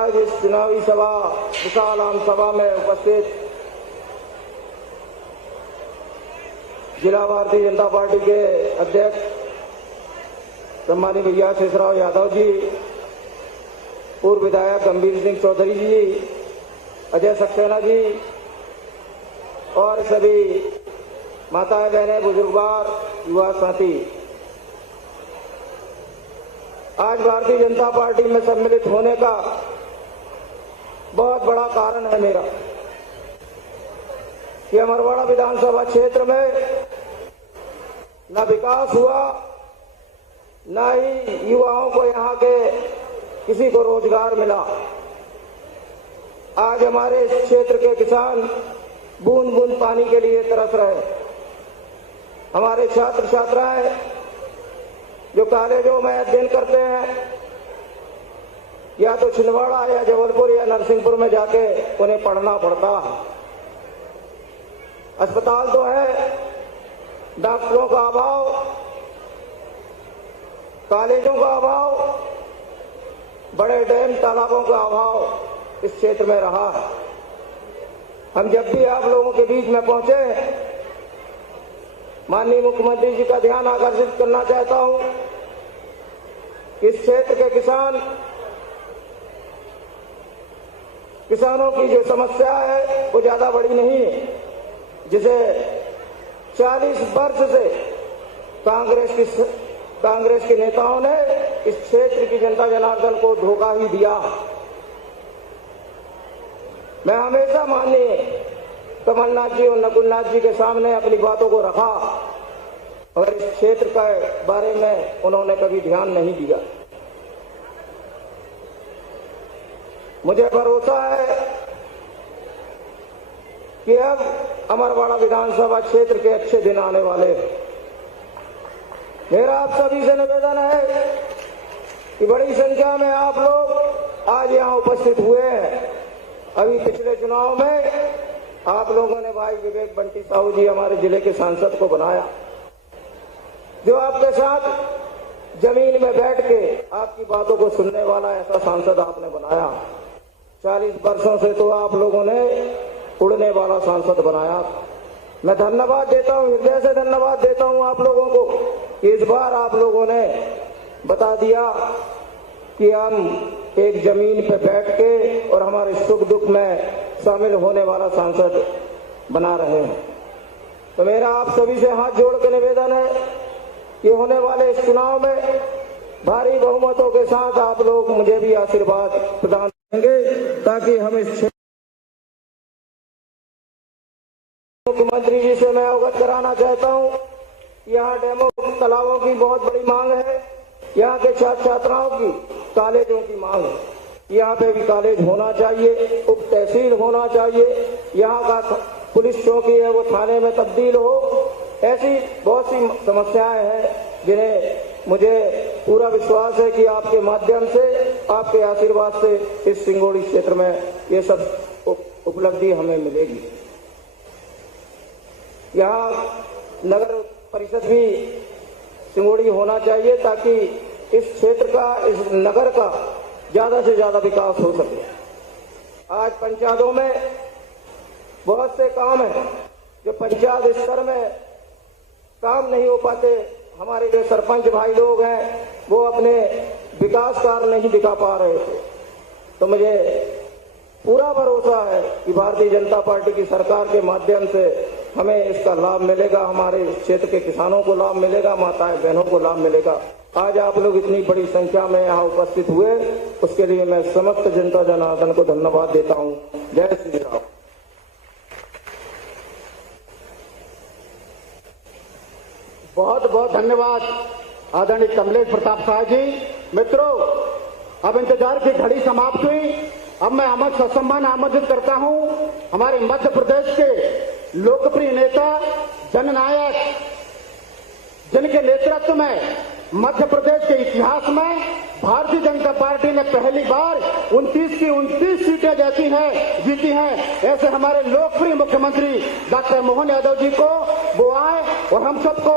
आज इस चुनावी सभा विशाल आम सभा में उपस्थित जिला भारतीय जनता पार्टी के अध्यक्ष सम्मानित भैया शेषराव यादव जी, पूर्व विधायक गंभीर सिंह चौधरी जी, अजय सक्सेना जी और सभी माताएं बहनें बुजुर्गवार युवा साथी, आज भारतीय जनता पार्टी में सम्मिलित होने का बहुत बड़ा कारण है मेरा कि अमरवाड़ा विधानसभा क्षेत्र में न विकास हुआ, न ही युवाओं को यहाँ के किसी को रोजगार मिला। आज हमारे इस क्षेत्र के किसान बूंद बूंद पानी के लिए तरस रहे। हमारे छात्र छात्राएं जो कॉलेजों में अध्ययन करते हैं, या तो छिंदवाड़ा या जबलपुर या नरसिंहपुर में जाके उन्हें पढ़ना पड़ता है। अस्पताल तो है, डॉक्टरों का अभाव, कॉलेजों का अभाव, बड़े डैम तालाबों का अभाव इस क्षेत्र में रहा है। हम जब भी आप लोगों के बीच में पहुंचे, माननीय मुख्यमंत्री जी का ध्यान आकर्षित करना चाहता हूं कि इस क्षेत्र के किसानों की जो समस्या है वो ज्यादा बड़ी नहीं है, जिसे 40 वर्ष से कांग्रेस के नेताओं ने इस क्षेत्र की जनता जनार्दन को धोखा ही दिया। मैं हमेशा माननीय कमलनाथ जी और नकुलनाथ जी के सामने अपनी बातों को रखा और इस क्षेत्र के बारे में उन्होंने कभी ध्यान नहीं दिया। मुझे भरोसा है कि अब अमरवाड़ा विधानसभा क्षेत्र के अच्छे दिन आने वाले हैं। मेरा आप सभी से निवेदन है कि बड़ी संख्या में आप लोग आज यहां उपस्थित हुए हैं। अभी पिछले चुनाव में आप लोगों ने भाई विवेक बंटी साहू जी हमारे जिले के सांसद को बनाया, जो आपके साथ जमीन में बैठ के आपकी बातों को सुनने वाला ऐसा सांसद आपने बनाया। 40 वर्षों से तो आप लोगों ने उड़ने वाला सांसद बनाया। मैं धन्यवाद देता हूं, हृदय से धन्यवाद देता हूं आप लोगों को कि इस बार आप लोगों ने बता दिया कि हम एक जमीन पे बैठ के और हमारे सुख दुख में शामिल होने वाला सांसद बना रहे हैं। तो मेरा आप सभी से हाथ जोड़ के निवेदन है कि होने वाले इस चुनाव में भारी बहुमतों के साथ आप लोग मुझे भी आशीर्वाद प्रदान करेंगे, ताकि हम इस मुख्यमंत्री जी से मैं अवगत कराना चाहता हूं, यहाँ डेमो तालाबों की बहुत बड़ी मांग है, यहाँ के छात्र छात्राओं की कॉलेजों की मांग है। यहाँ पे भी कॉलेज होना चाहिए, उप तहसील होना चाहिए, यहाँ का पुलिस चौकी है वो थाने में तब्दील हो। ऐसी बहुत सी समस्याएं हैं जिन्हें मुझे पूरा विश्वास है कि आपके माध्यम से, आपके आशीर्वाद से इस सिंगोड़ी क्षेत्र में ये सब उपलब्धि हमें मिलेगी। यहाँ नगर परिषद भी सिंगोड़ी होना चाहिए ताकि इस क्षेत्र का, इस नगर का ज्यादा से ज्यादा विकास हो सके। आज पंचायतों में बहुत से काम है जो पंचायत स्तर में काम नहीं हो पाते। हमारे जो सरपंच भाई लोग हैं वो अपने विकास कार्य नहीं दिखा पा रहे थे। तो मुझे पूरा भरोसा है कि भारतीय जनता पार्टी की सरकार के माध्यम से हमें इसका लाभ मिलेगा, हमारे क्षेत्र के किसानों को लाभ मिलेगा, माताएं बहनों को लाभ मिलेगा। आज आप लोग इतनी बड़ी संख्या में यहाँ उपस्थित हुए, उसके लिए मैं समस्त जनता जनार्दन को धन्यवाद देता हूँ। जय श्री राम। बहुत बहुत धन्यवाद आदरणीय कमलेश प्रताप शाह जी। मित्रों, अब इंतजार की घड़ी समाप्त हुई। अब मैं ससम्मान आमंत्रित करता हूं हमारे मध्य प्रदेश के लोकप्रिय नेता, जननायक, जिनके नेतृत्व में मध्य प्रदेश के इतिहास में भारतीय जनता पार्टी ने पहली बार 29 की 29 सीटें जीती हैं, ऐसे हमारे लोकप्रिय मुख्यमंत्री डॉक्टर मोहन यादव जी को वो आए और हम सबको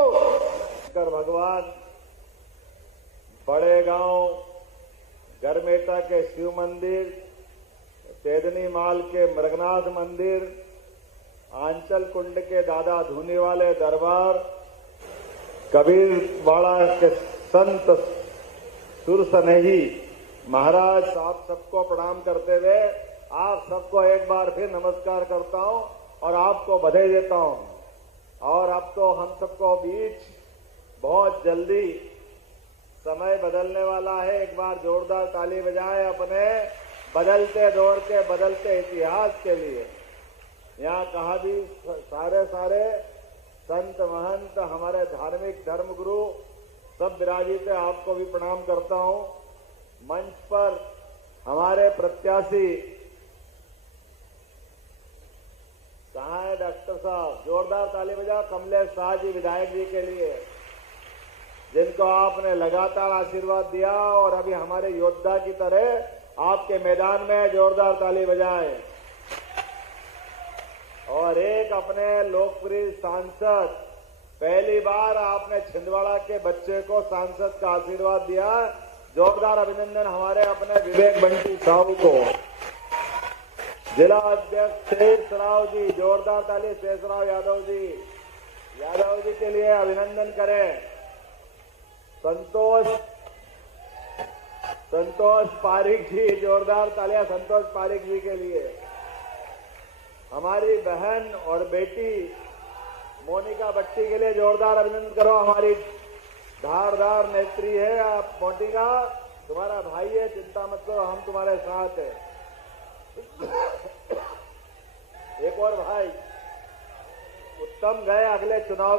भगवान बड़े गांव गरमेटा के शिव मंदिर तेदनी माल के मृगनाथ मंदिर, आंचल कुंड के दादा धूनी वाले दरबार, कबीरवाड़ा के संत सुर स्नेही महाराज आप सबको प्रणाम करते हुए आप सबको एक बार फिर नमस्कार करता हूं और आपको बधाई देता हूं। और अब तो हम सबको बीच बहुत जल्दी समय बदलने वाला है। एक बार जोरदार ताली बजाएं अपने बदलते दौर के बदलते इतिहास के लिए। यहाँ कहा भी सारे संत महंत हमारे धार्मिक धर्मगुरु सब विराजित है, आपको भी प्रणाम करता हूं। मंच पर हमारे प्रत्याशी कहाँ है डॉक्टर साहब, जोरदार ताली बजाओ कमलेश शाह जी विधायक जी के लिए, जिनको आपने लगातार आशीर्वाद दिया और अभी हमारे योद्धा की तरह आपके मैदान में जोरदार ताली बजाएं। और एक अपने लोकप्रिय सांसद, पहली बार आपने छिंदवाड़ा के बच्चे को सांसद का आशीर्वाद दिया, जोरदार अभिनंदन हमारे अपने विवेक बंटी साहू को। जिला अध्यक्ष शेषराव जी, जोरदार ताली शेषराव यादव जी के लिए अभिनंदन करें। संतोष पारिक जी, जोरदार तालियां संतोष पारिक जी के लिए। हमारी बहन और बेटी मोनिका भट्टी के लिए जोरदार अभिनंदन करो। हमारी धारदार नेत्री है आप मोनिका, तुम्हारा भाई है, चिंता मत करो, हम तुम्हारे साथ हैं। एक और भाई उत्तम गए अगले चुनाव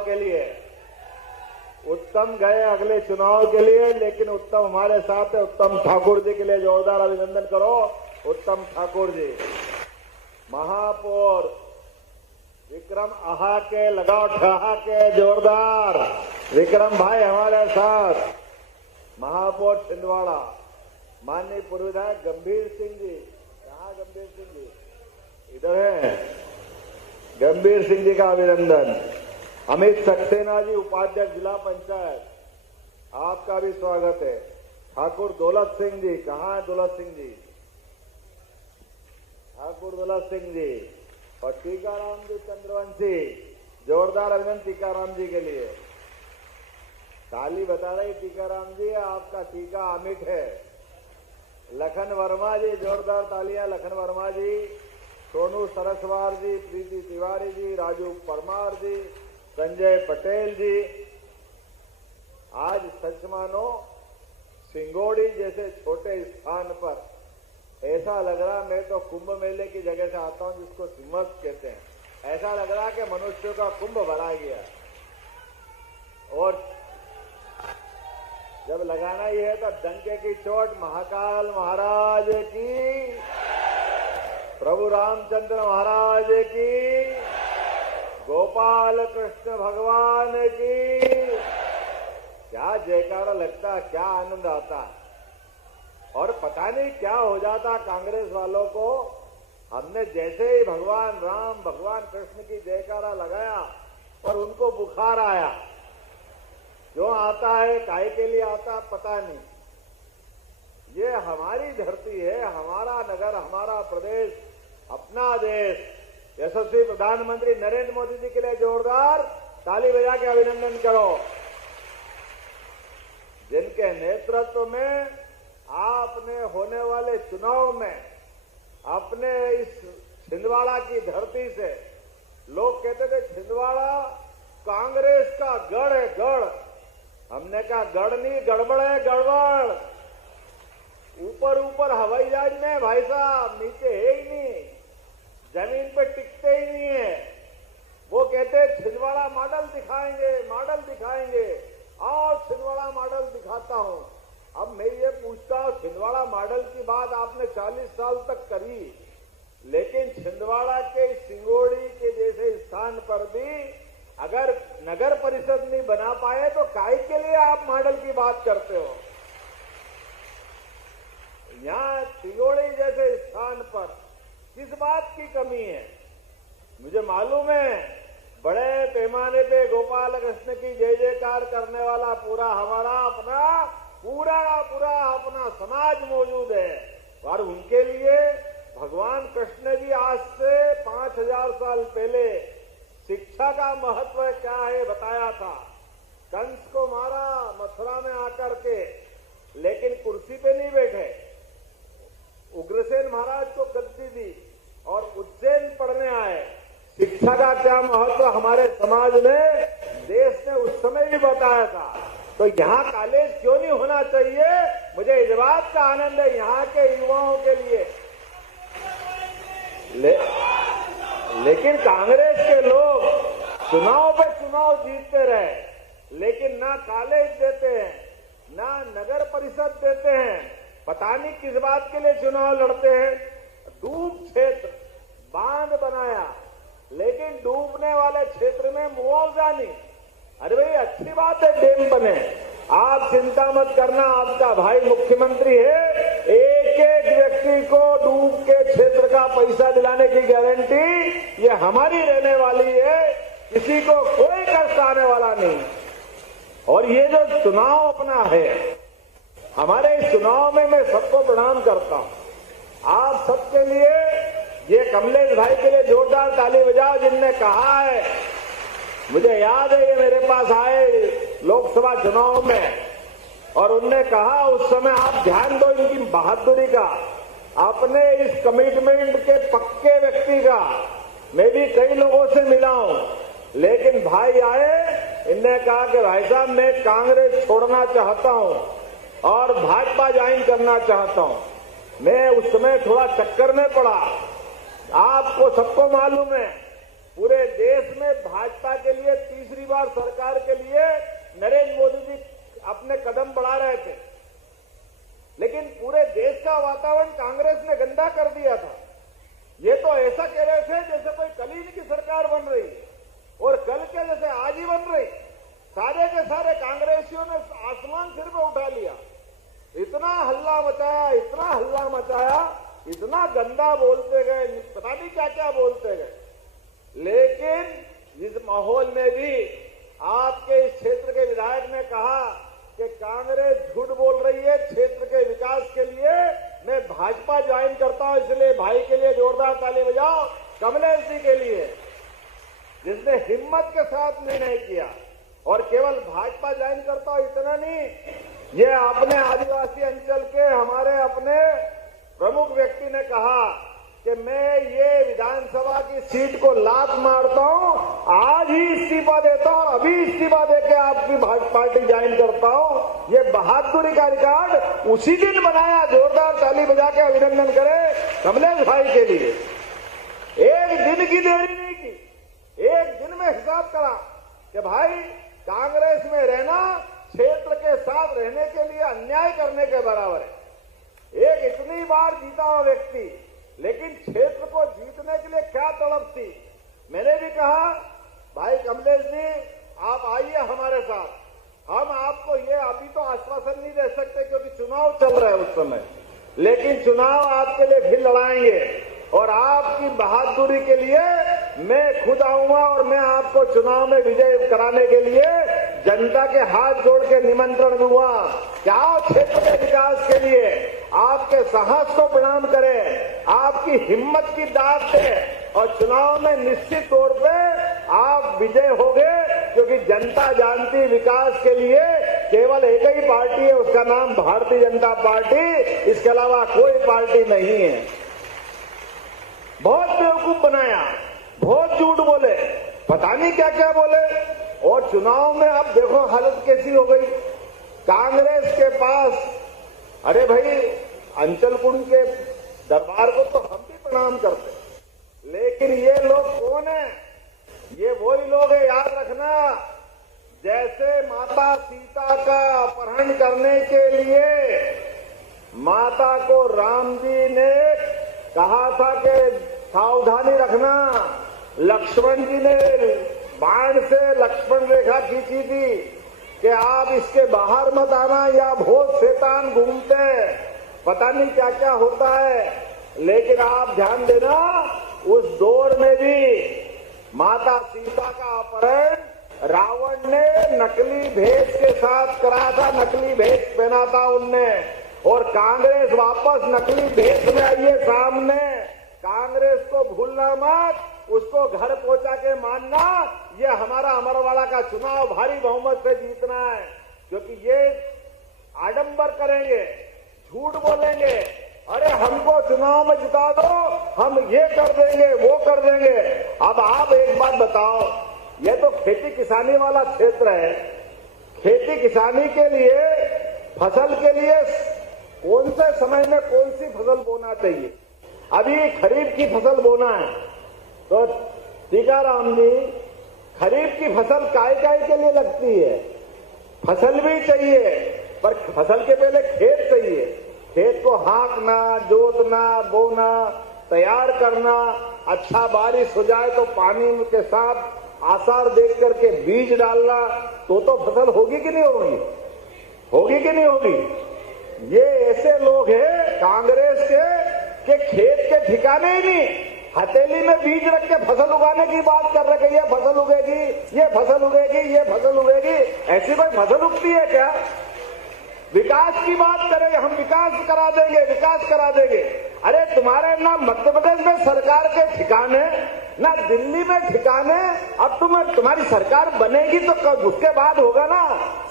के लिए, लेकिन उत्तम हमारे साथ है। उत्तम ठाकुर जी के लिए जोरदार अभिनंदन करो। उत्तम ठाकुर जी। महापौर विक्रम आहा के लगाओ ठहा के जोरदार, विक्रम भाई हमारे साथ। महापौर छिंदवाड़ा माननीय पूर्व विधायक गंभीर सिंह जी, कहाँ गंभीर सिंह जी, इधर है। गंभीर सिंह जी का अभिनंदन। अमित सक्सेना जी उपाध्यक्ष जिला पंचायत, आपका भी स्वागत है। ठाकुर दौलत सिंह जी, कहाँ है दौलत सिंह जी, ठाकुर दौलत सिंह जी। और टीकाराम जी चंद्रवंशी, जोरदार अभिनंदन टीकाराम जी के लिए। ताली बता रही टीकाराम जी, आपका टीका अमिट है। लखन वर्मा जी, जोरदार तालियां लखन वर्मा जी। सोनू सरस्वार जी, प्रीति तिवारी जी, राजू परमार जी, संजय पटेल जी। आज सच मानो सिंगोड़ी जैसे छोटे स्थान पर ऐसा लग रहा, मैं तो कुंभ मेले की जगह से आता हूं जिसको सिमस कहते हैं, ऐसा लग रहा कि मनुष्यों का कुंभ भरा गया। और जब लगाना ही है तो डंके की चोट महाकाल महाराज की, प्रभु रामचंद्र महाराज की, गोपाल कृष्ण भगवान की। क्या जयकारा लगता, क्या आनंद आता। और पता नहीं क्या हो जाता कांग्रेस वालों को। हमने जैसे ही भगवान राम भगवान कृष्ण की जयकारा लगाया और उनको बुखार आया। क्यों आता है, काहे के लिए आता पता नहीं। ये हमारी धरती है, हमारा नगर, हमारा प्रदेश, अपना देश। यशस्वी प्रधानमंत्री नरेंद्र मोदी जी के लिए जोरदार ताली बजा के अभिनंदन करो, जिनके नेतृत्व में आपने होने वाले चुनाव में अपने इस छिंदवाड़ा की धरती से, लोग कहते थे छिंदवाड़ा कांग्रेस का गढ़ है, गढ़। हमने कहा गढ़ नहीं, गड़बड़ है, गड़बड़। ऊपर हवाई जहाज में भाई साहब, नीचे है ही नहीं, जमीन पे टिकते ही नहीं है। वो कहते छिंदवाड़ा मॉडल दिखाएंगे, मॉडल दिखाएंगे। आओ छिंदवाड़ा मॉडल दिखाता हूं। अब मैं ये पूछता हूं, छिंदवाड़ा मॉडल की बात आपने 40 साल तक करी, लेकिन छिंदवाड़ा के सिंगोड़ी के जैसे स्थान पर भी अगर नगर परिषद नहीं बना पाए तो काहे के लिए आप मॉडल की बात करते हो। यहाँ सिंगोड़ी जैसे स्थान पर किस बात की कमी है। मुझे मालूम है बड़े पैमाने पे गोपाल कृष्ण की जय जयकार करने वाला पूरा हमारा अपना समाज मौजूद है। और उनके लिए भगवान भगवान कृष्ण जी आज से 5000 साल पहले शिक्षा का महत्व क्या है बताया था। कंस को मारा मथुरा में आकर के, लेकिन कुर्सी पे नहीं बैठे। उग्रसेन महाराज को गद्दी दी और उज्जैन पढ़ने आए। शिक्षा का क्या महत्व हमारे समाज में, देश ने उस समय भी बताया था। तो यहाँ कॉलेज क्यों नहीं होना चाहिए? मुझे इस बात का आनंद है यहाँ के युवाओं के लिए। लेकिन कांग्रेस के लोग चुनाव पे चुनाव जीतते रहे, लेकिन ना कॉलेज देते हैं, ना नगर परिषद देते हैं। पता नहीं किस बात के लिए चुनाव लड़ते हैं। डूब क्षेत्र बांध बनाया, लेकिन डूबने वाले क्षेत्र में मुआवजा नहीं। अरे भाई अच्छी बात है डैम बने, आप चिंता मत करना, आपका भाई मुख्यमंत्री है। एक एक व्यक्ति को डूब के क्षेत्र का पैसा दिलाने की गारंटी ये हमारी रहने वाली है। किसी को कोई कष्ट आने वाला नहीं। और ये जो चुनाव अपना है, हमारे इस चुनाव में मैं सबको प्रणाम करता हूं। आप सबके लिए, ये कमलेश भाई के लिए जोरदार ताली बजाओ जिनने कहा है। मुझे याद है ये मेरे पास आए लोकसभा चुनाव में और उनने कहा उस समय आप ध्यान दो इनकी बहादुरी का, अपने इस कमिटमेंट के पक्के व्यक्ति का। मैं भी कई लोगों से मिला हूं, लेकिन भाई आए, इनने कहा कि भाई साहब मैं कांग्रेस छोड़ना चाहता हूं और भाजपा ज्वाइन करना चाहता हूं। मैं उस समय थोड़ा चक्कर में पड़ा। आपको सबको मालूम है पूरे देश में भाजपा के लिए तीसरी बार सरकार के लिए नरेंद्र मोदी जी अपने कदम बढ़ा रहे थे, लेकिन पूरे देश का वातावरण कांग्रेस ने गंदा कर दिया था। ये तो ऐसा कह रहे थे जैसे कोई कल ही की सरकार बन रही और कल के जैसे आज ही बन रही। सारे के सारे कांग्रेसियों ने आसमान सिर पे उठा लिया। इतना हल्ला मचाया, इतना हल्ला मचाया, इतना गंदा बोलते गए, पता नहीं क्या क्या बोलते गए। लेकिन इस माहौल में भी आपके इस क्षेत्र के विधायक ने कहा कि कांग्रेस झूठ बोल रही है क्षेत्र के विकास के लिए, मैं भाजपा ज्वाइन करता हूं। इसलिए भाई के लिए जोरदार ताली बजाओ, कमलेश जी के लिए, जिसने हिम्मत के साथ निर्णय किया। और केवल भाजपा ज्वाइन करता हूं इतना नहीं, ये अपने आदिवासी अंचल के हमारे अपने प्रमुख व्यक्ति ने कहा कि मैं ये विधानसभा की सीट को लात मारता हूं, आज ही इस्तीफा देता हूं, अभी इस्तीफा देके आपकी पार्टी ज्वाइन करता हूं। ये बहादुरी का रिकॉर्ड उसी दिन बनाया। जोरदार ताली बजा के अभिनंदन करें कमलेश भाई के लिए। एक दिन की देरी नहीं की, एक दिन में हिसाब करा कि भाई कांग्रेस में रहना क्षेत्र के साथ रहने के लिए अन्याय करने के बराबर है। एक इतनी बार जीता हुआ व्यक्ति, लेकिन क्षेत्र को जीतने के लिए क्या तड़प थी। मैंने भी कहा भाई कमलेश जी आप आइए हमारे साथ, हम आपको ये अभी तो आश्वासन नहीं दे सकते क्योंकि चुनाव चल रहा है उस समय, लेकिन चुनाव आपके लिए फिर लड़ाएंगे और आपकी बहादुरी के लिए मैं खुद आऊंगा और मैं आपको चुनाव में विजय कराने के लिए जनता के हाथ जोड़ के निमंत्रण दूंगा। क्या क्षेत्र के विकास के लिए आपके साहस को प्रणाम करें, आपकी हिम्मत की दाद दे और चुनाव में निश्चित तौर पे आप विजय होंगे, क्योंकि जनता जानती विकास के लिए केवल एक ही पार्टी है, उसका नाम भारतीय जनता पार्टी, इसके अलावा कोई पार्टी नहीं है। बहुत बेवकूफ बनाया, बहुत झूठ बोले, पता नहीं क्या क्या बोले। और चुनाव में अब देखो हालत कैसी हो गई। कांग्रेस के पास, अरे भाई अंचल कुंड के दरबार को तो हम भी प्रणाम करते, लेकिन ये लोग कौन है? ये वही लोग है, याद रखना, जैसे माता सीता का अपहरण करने के लिए माता को राम जी ने कहा था कि सावधानी रखना, लक्ष्मण जी ने बाण से लक्ष्मण रेखा खींची थी कि आप इसके बाहर मत आना या बहुत शैतान घूमते हैं, पता नहीं क्या क्या होता है। लेकिन आप ध्यान देना, उस दौर में भी माता सीता का अपहरण रावण ने नकली भेष के साथ करा था, नकली भेष पहना था उनने, और कांग्रेस वापस नकली भेष में आई है सामने। भूलना मत, उसको घर पहुंचा के मानना। ये हमारा अमरवाड़ा का चुनाव भारी बहुमत से जीतना है, क्योंकि ये आडंबर करेंगे, झूठ बोलेंगे, अरे हमको चुनाव में जिता दो, हम ये कर देंगे, वो कर देंगे। अब आप एक बात बताओ, ये तो खेती किसानी वाला क्षेत्र है। खेती किसानी के लिए, फसल के लिए कौन से समय में कौन सी फसल बोना चाहिए? अभी खरीफ की फसल बोना है, तो टीकाराम जी, खरीफ की फसल काय के लिए लगती है? फसल भी चाहिए, पर फसल के पहले खेत चाहिए। खेत को हाँकना, जोतना, बोना, तैयार करना, अच्छा बारिश हो जाए तो पानी के साथ आसार देख करके बीज डालना, तो फसल होगी कि नहीं होगी? होगी कि नहीं होगी? ये ऐसे लोग हैं कांग्रेस के खेत के ठिकाने ही नहीं, हथेली में बीज रख के फसल उगाने की बात कर रहे हैं। ये फसल उगेगी, ये फसल उगेगी, ये फसल उगेगी। ऐसी कोई फसल उगती है क्या? विकास की बात करें, हम विकास करा देंगे, विकास करा देंगे। अरे तुम्हारे ना मध्य प्रदेश में सरकार के ठिकाने, ना दिल्ली में ठिकाने। अब तुम्हारी सरकार बनेगी तो कब, उसके बाद होगा ना।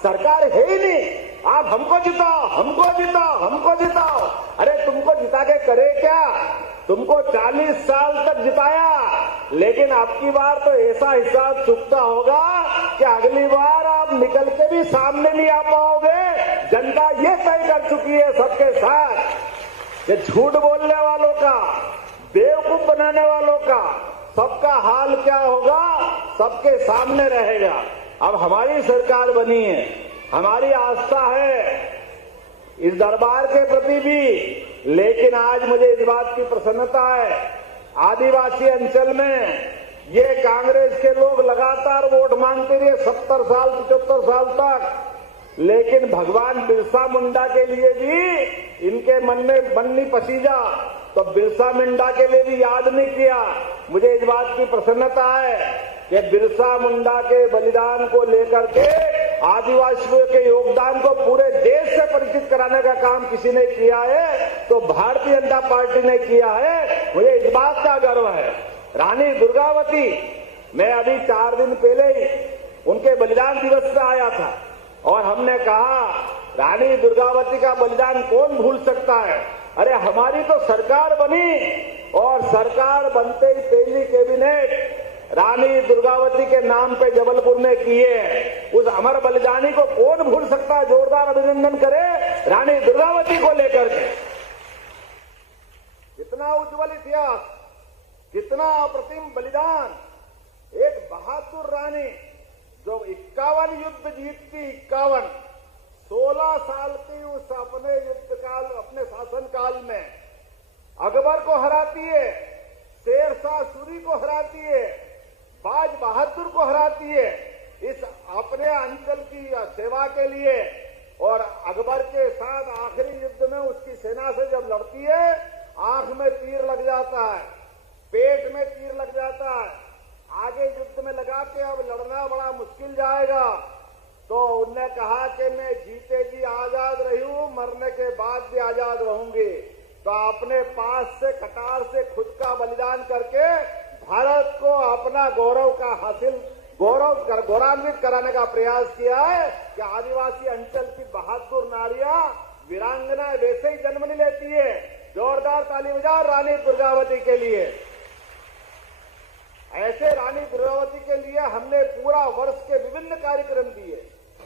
सरकार है ही नहीं। आप हमको जिताओ, हमको जिताओ, हमको जिताओ। अरे तुमको जिता के करे क्या? तुमको 40 साल तक जिताया, लेकिन अब की बार तो ऐसा हिसाब चुकता होगा कि अगली बार आप निकल के भी सामने नहीं आ पाओगे। जनता ये तय कर चुकी है सबके साथ। ये झूठ बोलने वालों का, बेवकूफ बनाने वालों का, सबका हाल क्या होगा सबके सामने रहेगा। अब हमारी सरकार बनी है, हमारी आस्था है इस दरबार के प्रति भी, लेकिन आज मुझे इस बात की प्रसन्नता है, आदिवासी अंचल में ये कांग्रेस के लोग लगातार वोट मांगते रहे 70 साल 75 साल तक, लेकिन भगवान बिरसा मुंडा के लिए भी इनके मन में बन्नी पसीजा, तो बिरसा मुंडा के लिए भी याद नहीं किया। मुझे इस बात की प्रसन्नता है कि बिरसा मुंडा के बलिदान को लेकर के आदिवासियों के योगदान को पूरे देश से परिचित कराने का काम किसी ने किया है तो भारतीय जनता पार्टी ने किया है। मुझे इस बात का गर्व है। रानी दुर्गावती, मैं अभी 4 दिन पहले ही उनके बलिदान दिवस पे आया था और हमने कहा रानी दुर्गावती का बलिदान कौन भूल सकता है। अरे हमारी तो सरकार बनी और सरकार बनते ही पहली कैबिनेट रानी दुर्गावती के नाम पे जबलपुर में किए। उस अमर बलिदानी को कौन भूल सकता है? जोरदार अभिनंदन करे रानी दुर्गावती को लेकर के। कितना उज्जवल इतिहास, कितना अप्रतिम बलिदान। एक बहादुर रानी जो 51 युद्ध जीतती, 51 16 साल की उस अपने युद्ध काल, अपने शासन काल में अकबर को हराती है, शेरशाह सूरी को हराती है, बाज बहादुर को हराती है इस अपने अंचल की सेवा के लिए। और अकबर के साथ आखिरी युद्ध में उसकी सेना से जब लड़ती है, आंख में तीर लग जाता है, पेट में तीर लग जाता है, आगे युद्ध में लगा के अब लड़ना बड़ा मुश्किल जाएगा। तो उनने कहा कि मैं जीते जी आजाद रही हूं, मरने के बाद भी आजाद रहूंगी। तो अपने पास से कटार से खुद का बलिदान करके भारत को अपना गौरव का हासिल गौरवान्वित कराने का प्रयास किया है कि आदिवासी अंचल की बहादुर नारियां, वीरांगना वैसे ही जन्म नहीं लेती है। जोरदार ताली बजाओ रानी दुर्गावती के लिए। ऐसे रानी दुर्गावती के लिए हमने पूरा वर्ष के विभिन्न कार्यक्रम दिए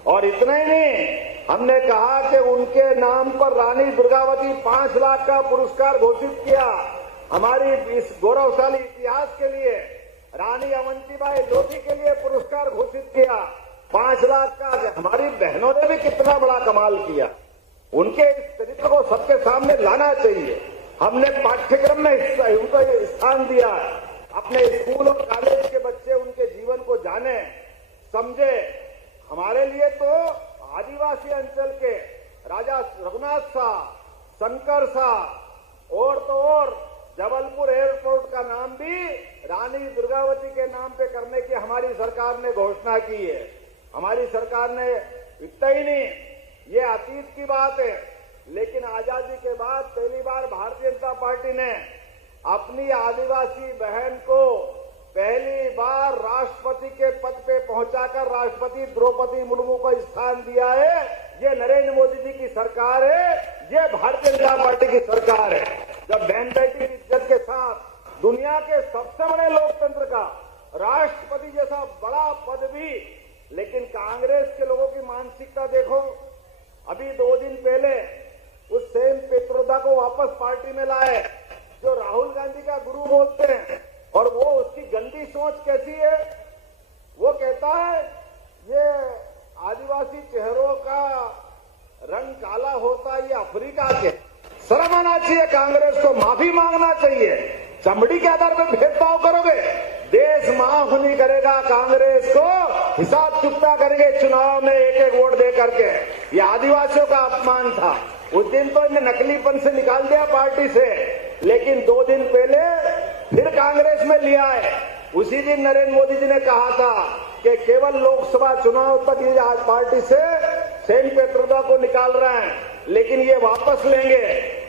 और इतना ही नहीं, हमने कहा कि उनके नाम पर रानी दुर्गावती 5 लाख का पुरस्कार घोषित किया। हमारी इस गौरवशाली इतिहास के लिए रानी अवंतीबाई लोधी के लिए पुरस्कार घोषित किया 5 लाख का। हमारी बहनों ने भी कितना बड़ा कमाल किया। उनके इस चरित्र को सबके सामने लाना चाहिए। हमने पाठ्यक्रम में उनको स्थान दिया। अपने स्कूल और कॉलेज के बच्चे उनके जीवन को जाने समझे। हमारे लिए तो आदिवासी अंचल के राजा रघुनाथ शाह, शंकर शाह और तो और जबलपुर एयरपोर्ट का नाम भी रानी दुर्गावती के नाम पे करने की हमारी सरकार ने घोषणा की है। हमारी सरकार ने इतना ही नहीं, ये अतीत की बात है, लेकिन आजादी के बाद पहली बार भारतीय जनता पार्टी ने अपनी आदिवासी बहन को पहली बार राष्ट्रपति के पद पे पहुंचाकर राष्ट्रपति द्रौपदी मुर्मू को स्थान दिया है। ये नरेंद्र मोदी जी की सरकार है, ये भारतीय जनता पार्टी की सरकार है। जब बहन बेटी की इज्जत के साथ दुनिया के सबसे बड़े लोकतंत्र का राष्ट्रपति जैसा बड़ा पद भी, लेकिन कांग्रेस के लोगों की मानसिकता देखो। अभी 2 दिन पहले उस सेम पित्रोदा को वापस पार्टी में लाए जो राहुल गांधी का गुरु बोलते हैं, और वो उसकी गंदी सोच कैसी है। वो कहता है ये आदिवासी चेहरों का रंग काला होता है, ये अफ्रीका के। शर्म आना चाहिए, कांग्रेस को माफी मांगना चाहिए। चमड़ी के आधार पर भेदभाव करोगे, देश माफ नहीं करेगा। कांग्रेस को हिसाब चुकता करेंगे चुनाव में एक एक वोट दे करके। ये आदिवासियों का अपमान था। उस दिन तो इन्हें नकलीपन से निकाल दिया पार्टी से, लेकिन 2 दिन पहले फिर कांग्रेस में लिया है। उसी दिन नरेंद्र मोदी जी ने कहा था कि केवल लोकसभा चुनाव तक ये आज पार्टी से सेन पित्रोदा को निकाल रहे हैं, लेकिन ये वापस लेंगे।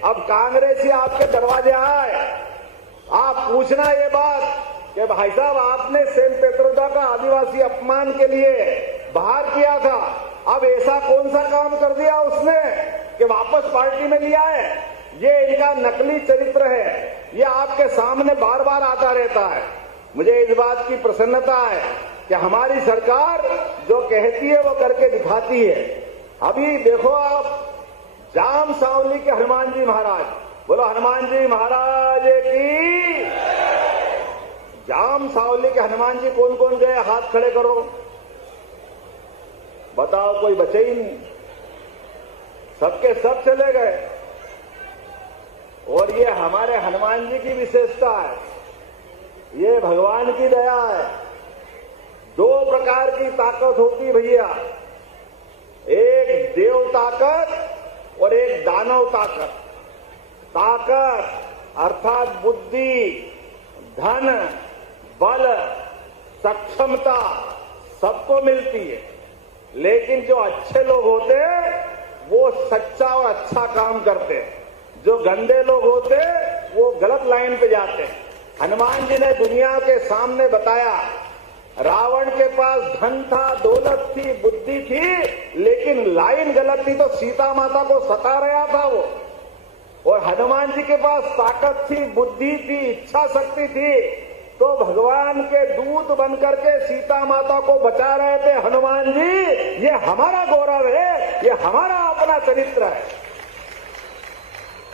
अब कांग्रेस ही आपके दरवाजे आए, आप पूछना ये बात कि भाई साहब आपने सेन पित्रोदा का आदिवासी अपमान के लिए बाहर किया था, अब ऐसा कौन सा काम कर दिया उसने कि वापस पार्टी में लिया है। ये इनका नकली चरित्र है, ये आपके सामने बार बार आता रहता है। मुझे इस बात की प्रसन्नता है कि हमारी सरकार जो कहती है वो करके दिखाती है। अभी देखो आप, जाम सावली के हनुमान जी महाराज, बोलो हनुमान जी महाराज की। जाम सावली के हनुमान जी कौन कौन गए, हाथ खड़े करो, बताओ, कोई बचे ही नहीं, सबके सब चले गए। और ये हमारे हनुमान जी की विशेषता है, ये भगवान की दया है। 2 प्रकार की ताकत होती भैया, एक देव ताकत और एक दानव ताकत। ताकत अर्थात बुद्धि, धन, बल, सक्षमता सबको मिलती है, लेकिन जो अच्छे लोग होते हैं वो सच्चा और अच्छा काम करते हैं। जो गंदे लोग होते वो गलत लाइन पे जाते हैं। हनुमान जी ने दुनिया के सामने बताया, रावण के पास धन था, दौलत थी, बुद्धि थी, लेकिन लाइन गलत थी तो सीता माता को सता रहा था वो। और हनुमान जी के पास ताकत थी, बुद्धि थी, इच्छा शक्ति थी, तो भगवान के दूत बनकर के सीता माता को बचा रहे थे हनुमान जी। ये हमारा गौरव है, ये हमारा अपना चरित्र है।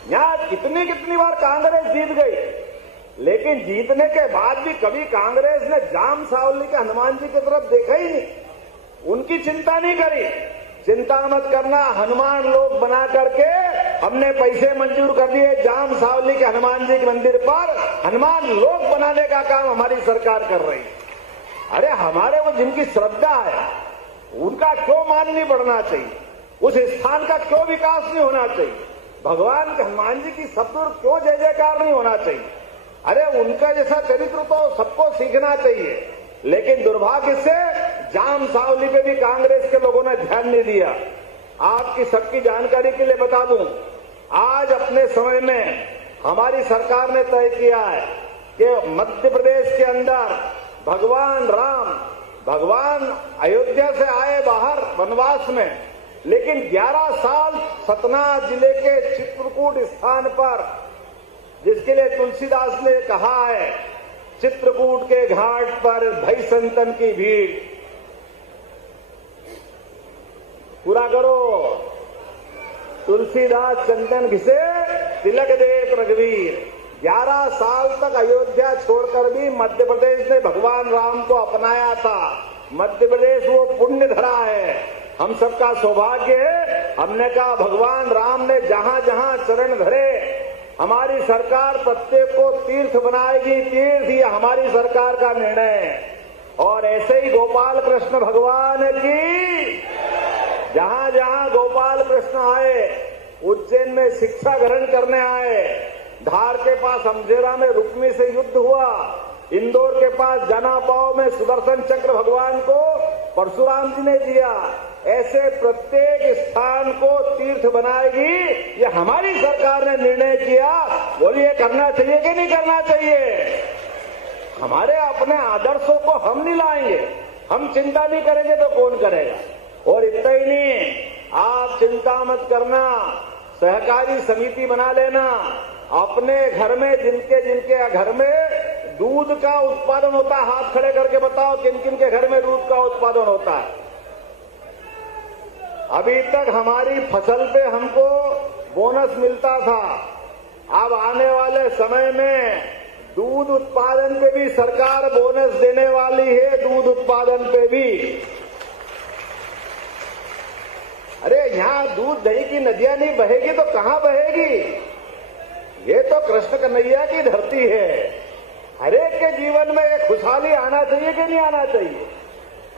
यहां कितनी बार कांग्रेस जीत गई, लेकिन जीतने के बाद भी कभी कांग्रेस ने जाम सावली के हनुमान जी की तरफ देखा ही नहीं, उनकी चिंता नहीं करी। चिंता मत करना, हनुमान लोग बना करके हमने पैसे मंजूर कर दिए जाम सावली के हनुमान जी के मंदिर पर, हनुमान लोग बनाने का काम हमारी सरकार कर रही है। अरे हमारे वो जिनकी श्रद्धा है उनका क्यों मान नहीं बढ़ना चाहिए, उस स्थान का क्यों विकास नहीं होना चाहिए, भगवान के हनुमान जी की सतुर क्यों जय जयकार नहीं होना चाहिए। अरे उनका जैसा चरित्र तो सबको सीखना चाहिए, लेकिन दुर्भाग्य से जाम सावली पे भी कांग्रेस के लोगों ने ध्यान नहीं दिया। आपकी सबकी जानकारी के लिए बता दूं, आज अपने समय में हमारी सरकार ने तय किया है कि मध्य प्रदेश के अंदर भगवान राम, भगवान अयोध्या से आए बाहर वनवास में, लेकिन 11 साल सतना जिले के चित्रकूट स्थान पर, जिसके लिए तुलसीदास ने कहा है, चित्रकूट के घाट पर भई संतन की भीड़। पूरा करो, तुलसीदास चंदन घिसे तिलक दे रघुवीर। 11 साल तक अयोध्या छोड़कर भी मध्य प्रदेश ने भगवान राम को अपनाया था। मध्य प्रदेश वो पुण्य धरा है, हम सबका सौभाग्य है। हमने कहा भगवान राम ने जहां जहां चरण धरे, हमारी सरकार प्रत्येक को तीर्थ बनाएगी। तीर्थ ये हमारी सरकार का निर्णय है। और ऐसे ही गोपाल कृष्ण भगवान की, जहां जहां गोपाल कृष्ण आए, उज्जैन में शिक्षा ग्रहण करने आए, धार के पास अमझेरा में रुक्मी से युद्ध हुआ, इंदौर के पास जनापाव में सुदर्शन चक्र भगवान को परशुराम जी ने दिया, ऐसे प्रत्येक स्थान को तीर्थ बनाएगी। ये हमारी सरकार ने निर्णय किया। बोलिए करना चाहिए कि नहीं करना चाहिए? हमारे अपने आदर्शों को हम नहीं लाएंगे, हम चिंता नहीं करेंगे तो कौन करेगा? और इतना ही नहीं, आप चिंता मत करना, सहकारी समिति बना लेना। अपने घर में जिनके जिनके घर में दूध का उत्पादन होता है, हाथ खड़े करके बताओ किन किन के घर में दूध का उत्पादन होता है? अभी तक हमारी फसल पे हमको बोनस मिलता था। अब आने वाले समय में दूध उत्पादन पे भी सरकार बोनस देने वाली है। दूध उत्पादन पे भी। अरे यहां दूध दही की नदियां नहीं बहेगी तो कहां बहेगी? ये तो कृष्ण कन्हैया की धरती है। हर एक के जीवन में एक खुशहाली आना चाहिए कि नहीं आना चाहिए?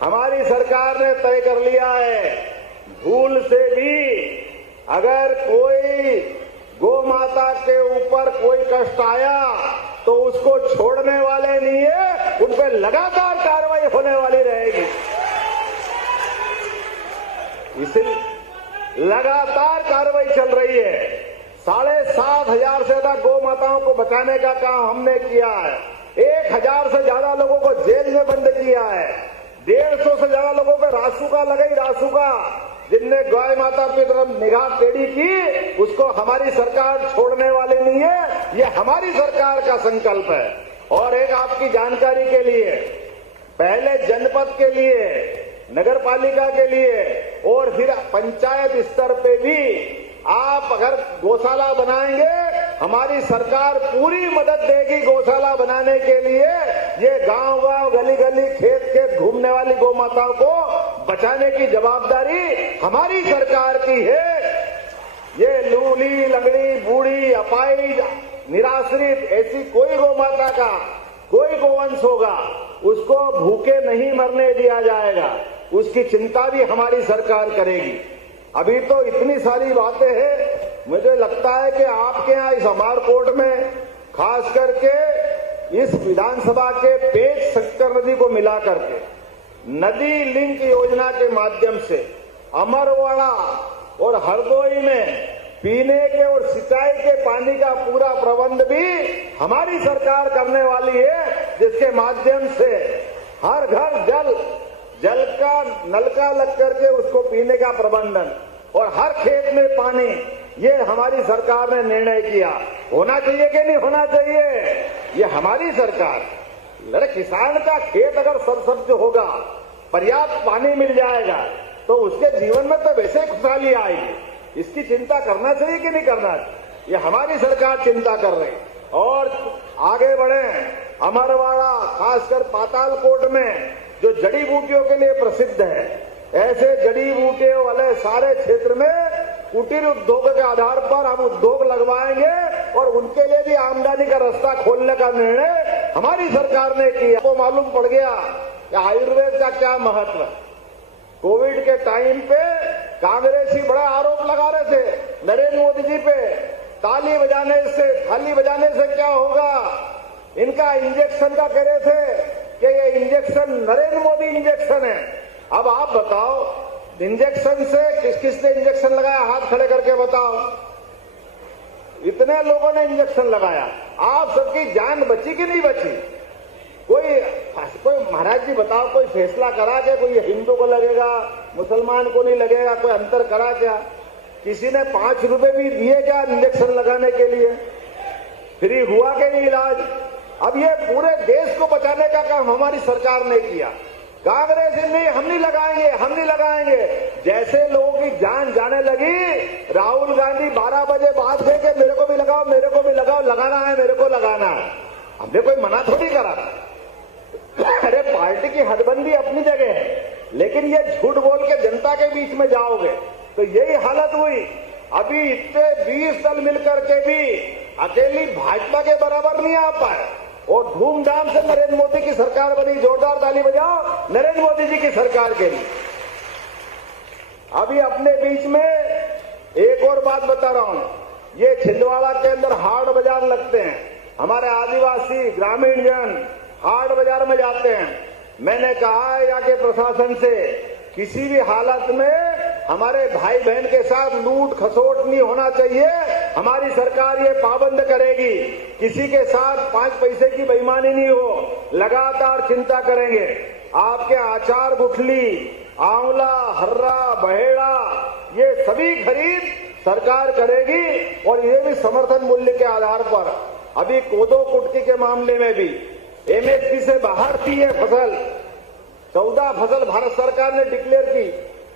हमारी सरकार ने तय कर लिया है, भूल से भी अगर कोई गौ माता के ऊपर कोई कष्ट आया तो उसको छोड़ने वाले नहीं है, उन पर लगातार कार्रवाई होने वाली रहेगी। इसलिए लगातार कार्रवाई चल रही है। 7,500 से ज्यादा गौ माताओं को बचाने का काम हमने किया है। 1,000 से ज्यादा लोगों को जेल में बंद किया है। 150 से ज्यादा लोगों पे रासुका लगाई, रासुका। जिनने गाय माता की तरफ निगाह टेढ़ी की, उसको हमारी सरकार छोड़ने वाली नहीं है। ये हमारी सरकार का संकल्प है। और एक आपकी जानकारी के लिए, पहले जनपद के लिए, नगर पालिका के लिए और फिर पंचायत स्तर पे भी आप अगर गौशाला बनाएंगे, हमारी सरकार पूरी मदद देगी गौशाला बनाने के लिए। ये गांव-गांव, गली-गली, खेत-खेत घूमने वाली गौ माताओं को बचाने की जवाबदारी हमारी सरकार की है। ये लूली, लंगड़ी, बूढ़ी, अपाहिज, निराश्रित ऐसी कोई गौ माता का कोई गोवंश होगा, उसको भूखे नहीं मरने दिया जाएगा। उसकी चिंता भी हमारी सरकार करेगी। अभी तो इतनी सारी बातें हैं। मुझे लगता है कि आपके यहाँ इस अमरकोट में खास करके इस विधानसभा के पेच शक्कर नदी को मिला करके नदी लिंक योजना के माध्यम से अमरवाड़ा और हरदोई में पीने के और सिंचाई के पानी का पूरा प्रबंध भी हमारी सरकार करने वाली है, जिसके माध्यम से हर घर जल का नलका लग करके उसको पीने का प्रबंधन और हर खेत में पानी, ये हमारी सरकार ने निर्णय किया। होना चाहिए कि नहीं होना चाहिए? ये हमारी सरकार। अरे किसान का खेत अगर सरसब्ज होगा, पर्याप्त पानी मिल जाएगा, तो उसके जीवन में तो वैसे खुशहाली आएगी। इसकी चिंता करना चाहिए कि नहीं करना चाहिए? ये हमारी सरकार चिंता कर रही। और आगे बढ़े, अमरवाड़ा खासकर पातालकोट में जो जड़ी बूटियों के लिए प्रसिद्ध है, ऐसे जड़ी बूटियों वाले सारे क्षेत्र में कुटीर उद्योग के आधार पर हम उद्योग लगवाएंगे और उनके लिए भी आमदनी का रास्ता खोलने का निर्णय हमारी सरकार ने किया। आपको मालूम पड़ गया कि आयुर्वेद का क्या महत्व है। कोविड के टाइम पे कांग्रेसी बड़ा आरोप लगा रहे थे नरेंद्र मोदी जी पे, थाली बजाने से क्या होगा, इनका इंजेक्शन का कह रहे थे कि ये इंजेक्शन नरेंद्र मोदी इंजेक्शन है। अब आप बताओ, इंजेक्शन से किस किस ने इंजेक्शन लगाया? हाथ खड़े करके बताओ। इतने लोगों ने इंजेक्शन लगाया। आप सबकी जान बची कि नहीं बची? कोई महाराज जी बताओ, कोई फैसला करा क्या? कोई हिंदू को लगेगा, मुसलमान को नहीं लगेगा, कोई अंतर करा क्या? किसी ने 5 रुपए भी दिए क्या इंजेक्शन लगाने के लिए? फ्री हुआ कि नहीं इलाज? अब ये पूरे देश को बचाने का काम हमारी सरकार ने किया। कांग्रेस नहीं, हम नहीं लगाएंगे। जैसे लोगों की जान जाने लगी, राहुल गांधी 12 बजे बात दे के मेरे को भी लगाओ, लगाना है, मेरे को लगाना है। हमने कोई मना थोड़ी करा। अरे पार्टी की हदबंदी अपनी जगह है, लेकिन ये झूठ बोल के जनता के बीच में जाओगे तो यही हालत हुई। अभी इतने 20 दल मिलकर के भी अकेली भाजपा के बराबर नहीं आ पाए और धूमधाम से नरेंद्र मोदी की सरकार बनी। जोरदार ताली बजाओ नरेंद्र मोदी जी की सरकार के लिए। अभी अपने बीच में एक और बात बता रहा हूं, ये छिंदवाड़ा के अंदर हाट बाजार लगते हैं। हमारे आदिवासी ग्रामीण जन हाट बाजार में जाते हैं। मैंने कहा है यहाँ के प्रशासन से किसी भी हालत में हमारे भाई बहन के साथ लूट खसोट नहीं होना चाहिए। हमारी सरकार ये पाबंद करेगी, किसी के साथ 5 पैसे की बेईमानी नहीं हो, लगातार चिंता करेंगे। आपके अचार गुठली, आंवला, हर्रा, बहेड़ा, ये सभी खरीद सरकार करेगी और ये भी समर्थन मूल्य के आधार पर। अभी कोदो कुटकी के मामले में भी एमएसपी से बाहर थी ये फसल, 14 फसल भारत सरकार ने डिक्लेयर की।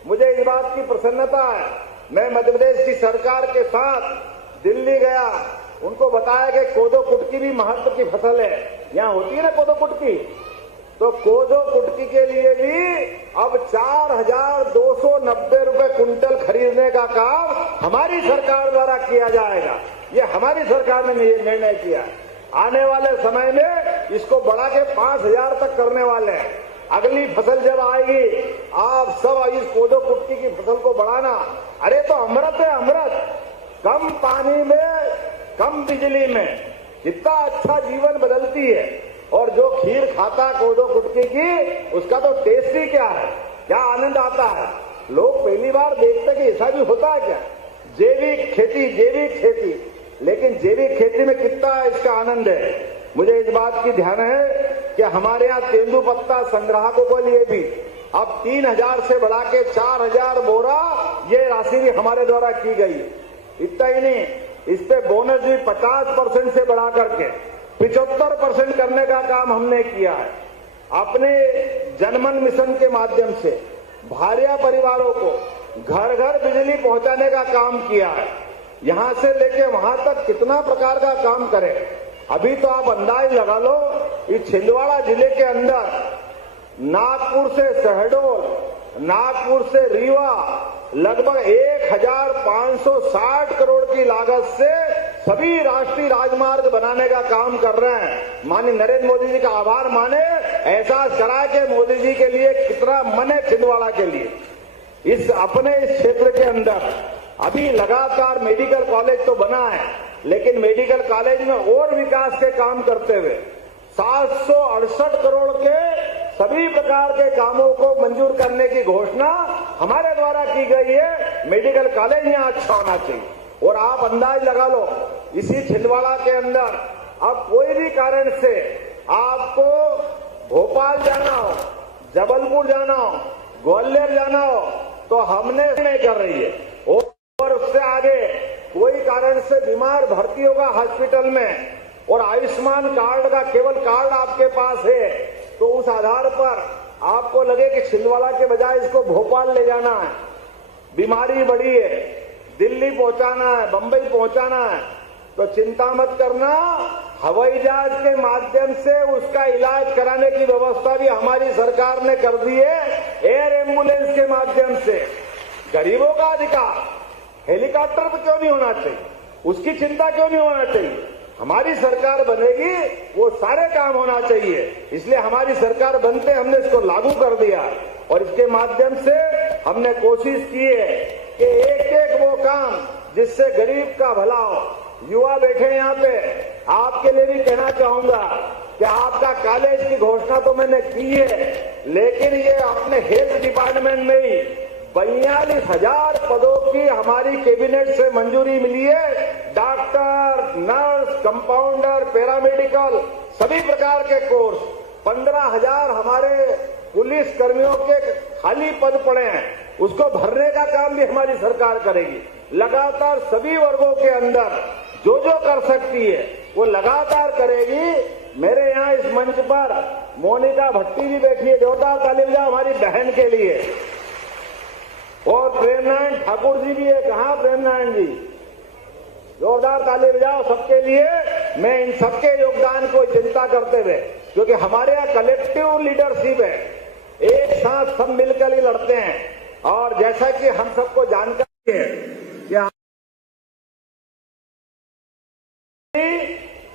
मुझे इस बात की प्रसन्नता है। मैं मध्य प्रदेश की सरकार के साथ दिल्ली गया, उनको बताया कि कोदो कुटकी भी महत्व की फसल है। यहाँ होती है ना कोदो कुटकी, तो कोदो कुटकी के लिए भी अब 4,290 रुपए कुंटल खरीदने का काम हमारी सरकार द्वारा किया जाएगा। ये हमारी सरकार ने निर्णय किया। आने वाले समय में इसको बढ़ा के 5,000 तक करने वाले हैं। अगली फसल जब आएगी, आप सब इस कोदो कुटकी की फसल को बढ़ाना। अरे तो अमृत है, अमृत। कम पानी में, कम बिजली में कितना अच्छा जीवन बदलती है। और जो खीर खाता कोदो कुटकी की, उसका तो टेस्ट ही क्या है, क्या आनंद आता है। लोग पहली बार देखते कि ऐसा भी होता है क्या। जैविक खेती, जैविक खेती, लेकिन जैविक खेती में कितना इसका आनंद है। मुझे इस बात की ध्यान है कि हमारे यहाँ तेंदुपत्ता संग्राहकों के लिए भी अब 3,000 से बढ़ा के 4,000 बोरा ये राशि भी हमारे द्वारा की गई। इतना ही नहीं, इस पे बोनस भी 50% से बढ़ा करके 75% करने का काम हमने किया है। अपने जनमन मिशन के माध्यम से भारिया परिवारों को घर घर बिजली पहुंचाने का काम किया है। यहां से लेके वहां तक कितना प्रकार का काम करें। अभी तो आप अंदाज लगा लो, इस छिंदवाड़ा जिले के अंदर नागपुर से शहडोल, नागपुर से रीवा लगभग 1,560 करोड़ की लागत से सभी राष्ट्रीय राजमार्ग बनाने का काम कर रहे हैं। माननीय नरेंद्र मोदी जी का आभार माने, एहसास कराए कि मोदी जी के लिए कितना मन है छिंदवाड़ा के लिए। इस क्षेत्र के अंदर अभी लगातार मेडिकल कॉलेज तो बना है, लेकिन मेडिकल कॉलेज में और विकास के काम करते हुए 768 करोड़ के सभी प्रकार के कामों को मंजूर करने की घोषणा हमारे द्वारा की गई है। मेडिकल कॉलेज यहाँ अच्छा होना चाहिए। और आप अंदाज लगा लो, इसी छिंदवाड़ा के अंदर अब कोई भी कारण से आपको भोपाल जाना हो, जबलपुर जाना हो, ग्वालियर जाना हो, तो हमने नहीं कर रही है। और उससे आगे कोई कारण से बीमार भर्ती होगा हॉस्पिटल में और आयुष्मान कार्ड का केवल कार्ड आपके पास है, तो उस आधार पर आपको लगे कि छिंदवाड़ा के बजाय इसको भोपाल ले जाना है, बीमारी बढ़ी है, दिल्ली पहुंचाना है, बंबई पहुंचाना है, तो चिंता मत करना। हवाई जहाज के माध्यम से उसका इलाज कराने की व्यवस्था भी हमारी सरकार ने कर दी है। एयर एम्बुलेंस के माध्यम से गरीबों का अधिकार, हेलीकॉप्टर पर क्यों नहीं होना चाहिए, उसकी चिंता क्यों नहीं होना चाहिए। हमारी सरकार बनेगी, वो सारे काम होना चाहिए। इसलिए हमारी सरकार बनते हमने इसको लागू कर दिया और इसके माध्यम से हमने कोशिश की है कि एक एक वो काम जिससे गरीब का भला हो। युवा बैठे यहाँ पे, आपके लिए भी कहना चाहूंगा कि आपका कॉलेज की घोषणा तो मैंने की है, लेकिन ये अपने हेल्थ डिपार्टमेंट में ही 42,000 पदों की हमारी कैबिनेट से मंजूरी मिली है। डॉक्टर, नर्स, कंपाउंडर, पैरामेडिकल सभी प्रकार के कोर्स, 15,000 हमारे पुलिस कर्मियों के खाली पद पड़े हैं, उसको भरने का काम भी हमारी सरकार करेगी। लगातार सभी वर्गों के अंदर जो जो कर सकती है वो लगातार करेगी। मेरे यहाँ इस मंच पर मोनिका भट्टी भी बैठी है, जोरदार ताली बजाओ हमारी बहन के लिए। और प्रेमनारायण ठाकुर जी भी है, कहाँ प्रेमनारायण जी, जोरदार ताली बजाओ सबके लिए। मैं इन सबके योगदान को चिंता करते हुए, क्योंकि हमारे यहाँ कलेक्टिव लीडरशिप है, एक साथ सब मिलकर ही लड़ते हैं। और जैसा कि हम सबको जानकारी है कि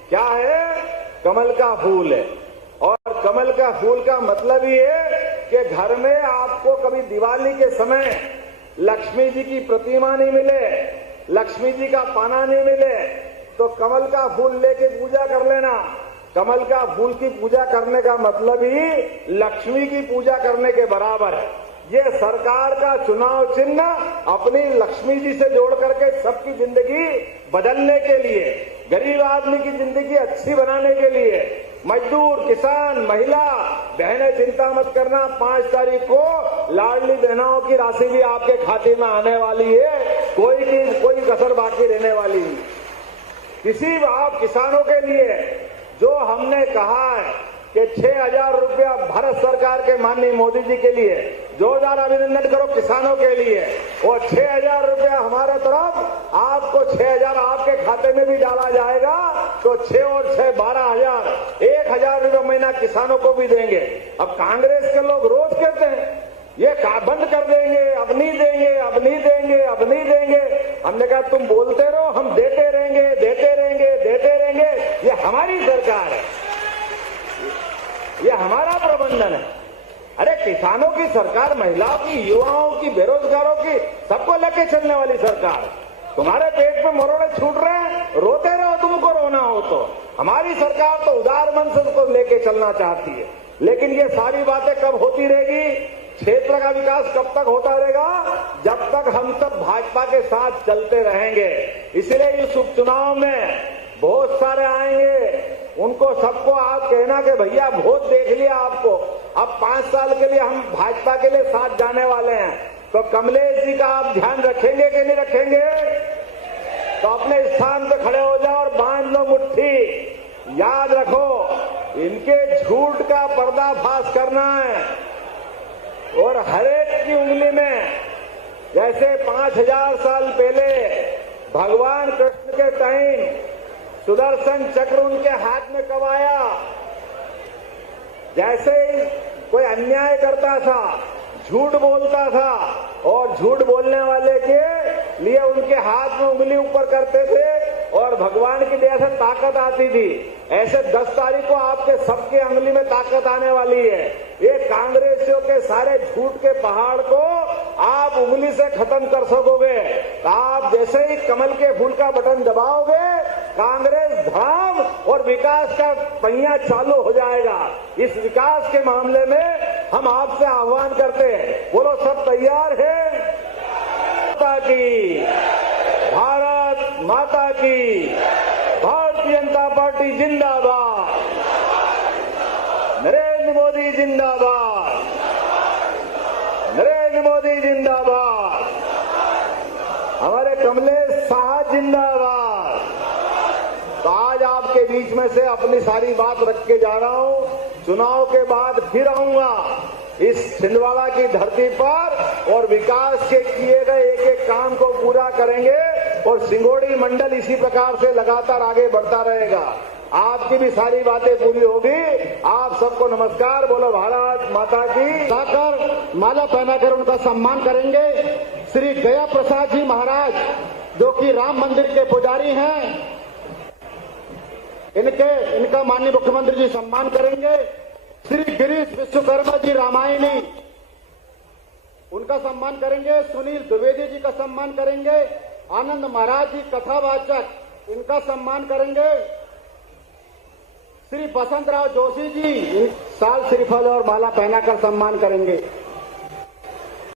क्या है, कमल का फूल है। और कमल का फूल का मतलब ही है कि घर में आपको कभी दिवाली के समय लक्ष्मी जी की प्रतिमा नहीं मिले, लक्ष्मी जी का पाना नहीं मिले, तो कमल का फूल लेके पूजा कर लेना। कमल का फूल की पूजा करने का मतलब ही लक्ष्मी की पूजा करने के बराबर है। ये सरकार का चुनाव चिन्ह अपनी लक्ष्मी जी से जोड़ करके सबकी जिंदगी बदलने के लिए, गरीब आदमी की जिंदगी अच्छी बनाने के लिए, मजदूर, किसान, महिला बहनें चिंता मत करना, 5 तारीख को लाडली बहनों की राशि भी आपके खाते में आने वाली है। कोई कसर बाकी रहने वाली नहीं। किसी आप किसानों के लिए जो हमने कहा है कि 6,000 रुपया भारत सरकार के माननीय मोदी जी के लिए, जोरदार अभिनंदन करो किसानों के लिए। और 6,000 रुपया हमारे तरफ आपको 6,000 आपके खाते में भी डाला जाएगा, तो 6 और 6 12,000, 1,000 रुपये महीना किसानों को भी देंगे। अब कांग्रेस के लोग रोज कहते हैं ये बंद कर देंगे, अब नहीं देंगे, अब नहीं देंगे, अब नहीं देंगे। हमने कहा तुम बोलते रहो, हम देते रहेंगे, देते रहेंगे, देते रहेंगे। ये हमारी सरकार है, ये हमारा प्रबंधन है। अरे किसानों की सरकार, महिलाओं की, युवाओं की, बेरोजगारों की, सबको लेके चलने वाली सरकार। तुम्हारे पेट में मरोड़े छूट रहे हैं, रोते रहो, तुमको रोना हो तो। हमारी सरकार तो उदार मन से उसको लेके चलना चाहती है। लेकिन ये सारी बातें कब होती रहेगी? क्षेत्र का विकास कब तक होता रहेगा? जब तक हम सब भाजपा के साथ चलते रहेंगे। इसलिए इस उपचुनाव में बहुत सारे आएंगे, उनको सबको आप कहना कि भैया वोट देख लिया आपको, अब 5 साल के लिए हम भाजपा के लिए साथ जाने वाले हैं। तो कमलेश जी का आप ध्यान रखेंगे कि नहीं रखेंगे? तो अपने स्थान पे खड़े हो जाओ और बांध लो मुट्ठी। याद रखो, इनके झूठ का पर्दाफाश करना है और हरेक की उंगली में, जैसे 5,000 साल पहले भगवान कृष्ण के टाइम सुदर्शन चक्र उनके हाथ में कब आया? जैसे ही कोई अन्याय करता था, झूठ बोलता था, और झूठ बोलने वाले के लिए उनके हाथ में उंगली ऊपर करते थे और भगवान की दया से ताकत आती थी। ऐसे 10 तारीख को आपके सबके उंगली में ताकत आने वाली है। ये कांग्रेसियों के सारे झूठ के पहाड़ को आप उंगली से खत्म कर सकोगे। तो आप जैसे ही कमल के फूल का बटन दबाओगे, कांग्रेस धाम और विकास का पहिया चालू हो जाएगा। इस विकास के मामले में हम आपसे आह्वान करते हैं, बोलो सब तैयार है? माता की, भारत माता की, भारतीय जनता पार्टी जिंदाबाद, नरेंद्र मोदी जिंदाबाद, नरेंद्र मोदी जिंदाबाद, हमारे कमलेश शाह जिंदाबाद। तो आज आपके बीच में से अपनी सारी बात रख के जा रहा हूं। चुनाव के बाद फिर आऊंगा इस छिंदवाड़ा की धरती पर और विकास के किए गए एक एक काम को पूरा करेंगे और सिंगोड़ी मंडल इसी प्रकार से लगातार आगे बढ़ता रहेगा। आपकी भी सारी बातें पूरी होगी। आप सबको नमस्कार, बोलो भारत माता की। जाकर माला पहनाकर उनका सम्मान करेंगे श्री गया प्रसाद जी महाराज, जो कि राम मंदिर के पुजारी हैं। इनका माननीय मुख्यमंत्री जी सम्मान करेंगे। श्री गिरीश विश्वकर्मा जी रामायणी, उनका सम्मान करेंगे। सुनील द्विवेदी जी का सम्मान करेंगे। आनंद महाराज जी कथावाचक, इनका सम्मान करेंगे। श्री बसंतराव जोशी जी साल श्रीफल और माला पहनाकर सम्मान करेंगे।